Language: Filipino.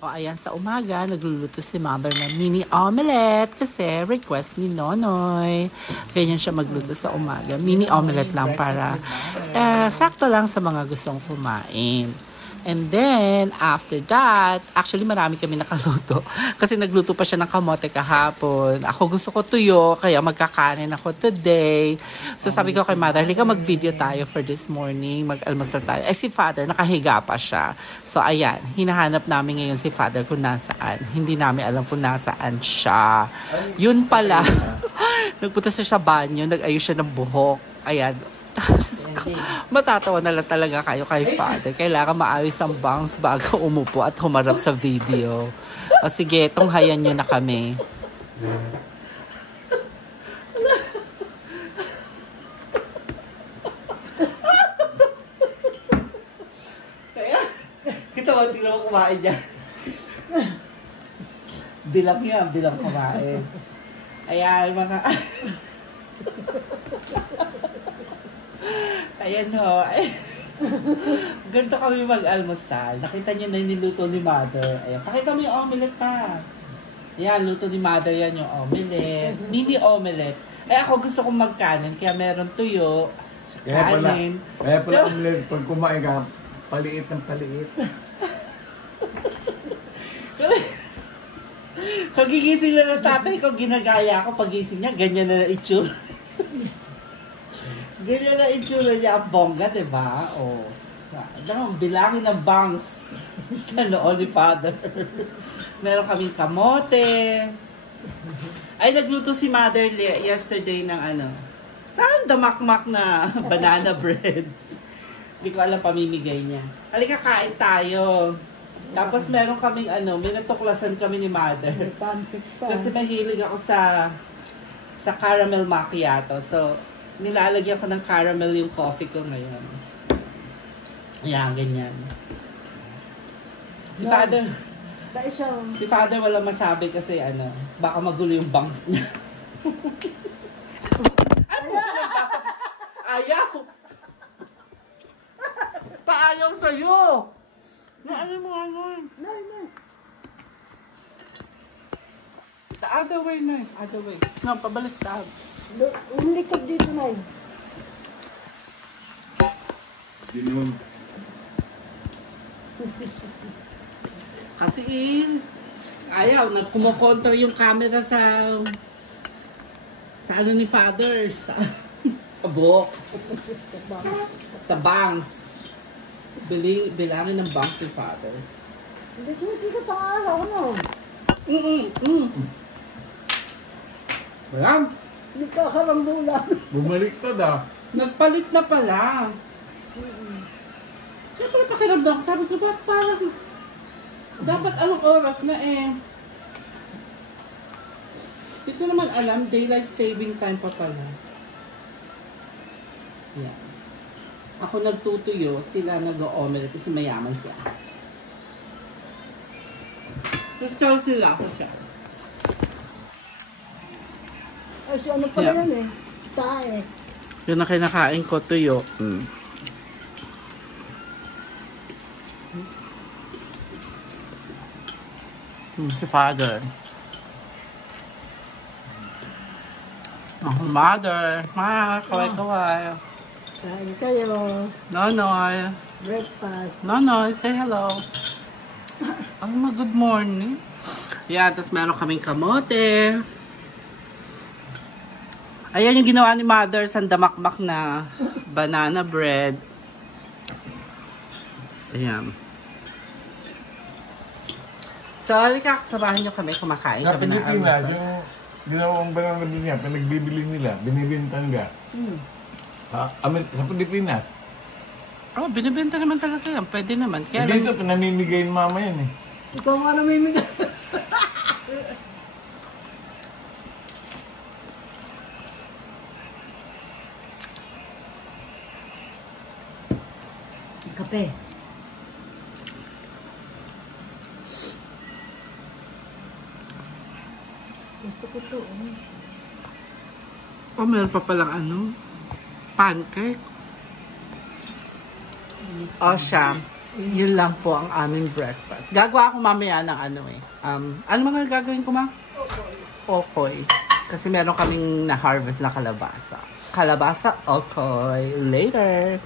O ayan, sa umaga, nagluluto si Mother ng mini omelette kasi request ni Nonoy. Ganyan siya magluto sa umaga. Mini omelette lang para sakto lang sa mga gustong kumain. And then, after that, actually marami kami nakaluto. Kasi nagluto pa siya ng kamote kahapon. Ako gusto ko tuyo, kaya magkakanin ako today. So sabi ko kay Mother, halika mag-video tayo for this morning. Mag-almusal tayo. Si Father, nakahiga pa siya. So ayan, hinahanap namin ngayon si Father kung nasaan. Hindi namin alam kung nasaan siya. Yun pala. Nagpunta siya sa banyo, nag-ayos siya ng buhok. Ayan. Matatawa na lang talaga kayo kay Father. Kailangan maayos ang bangs bago umupo at humarap sa video. O sige, tunghayan nyo na kami. Kaya, kita ba, hindi naman kumain dyan. Bilang yan, bilang kumain. Ayan, mga... Ayan ho. Ganito kami mag-almusal. Nakita nyo na yung niluto ni Mother. Ayan. Pakita mo yung omelette pa. Ayan, luto ni Mother yan yung omelette. Mini omelette. Ako gusto kong magkanin. Kaya meron tuyo. Kanin. Kaya pala omelette. Pag kumain ka, paliit ng paliit. Kagigising na ng tatay ko, ginagaya ako. Pagising niya, ganyan na itsura. Ganyan na itsura niya ang bongga, diba? O, bilangin ng bangs sa noon ni Father. Meron kaming kamote. Ay, nagluto si Mother yesterday ng ano. Saan damakmak na banana bread? Hindi ko alam pamimigay niya. Halika, kain tayo. Tapos meron kaming ano, may natuklasan kami ni Mother. Kasi mahilig ako sa caramel macchiato. So, nilalagyan ko ng caramel yung coffee ko ngayon. Ayan, ganyan. Si Father wala masabi kasi ano, baka magulo yung bangs niya. Ayaw! Paayaw sa'yo! Ano mo ano? The other way, Nay. Other way. No, pabalik tab. Yung likod dito, Nay. Hindi naman. Kasi ayaw, na kumukontra yung camera sa ano ni Father. Sa buhok. Sa bangs. Bilangin ng bangs ni Father. Hindi ko araw, no? Balang. Hindi ka karambulan. Bumalik ka da. Nagpalit na pala. Kaya pala pakiramdam ko. Sabi ko, ba't parang dapat anong oras na eh. Hindi ko naman alam. Daylight saving time pa pala. Yan. Ako nagtutuyo. Sila nag-omelette kasi mayaman siya. Social sila. Social. Ay, so ano pala yan eh? Tae. Yun na kinakain ko, tuyo. Si Father. Mother. Kaway-kaway. Kain kayo. Nonoy. Breakfast. Nonoy, say hello. Good morning. Yeah, tapos meron kaming kamote. Ayan yung ginawa ni Mother, sandamakmak na banana bread. Ayan. So, halika, sabahan nyo kami, kumakain Sa kami na Pilipinas, almusal. yung ginawang banana bread niya, pinagbibili nila, binibintan ka. Sa Pilipinas. Oh, binibenta naman talaga yan. Pwede naman. Kaya Dito, pinamimigay ng mama yan eh. Ikaw nga namimigay. Kape. Gusto ko to. oh, meron pa palang ano, pancake. O siya, Yun lang po ang aming breakfast. Gagawa ako mamaya ng ano eh. Ano mga gagawin ko, ma? Okoy. Kasi meron kaming na-harvest na kalabasa. Kalabasa, okoy. Later!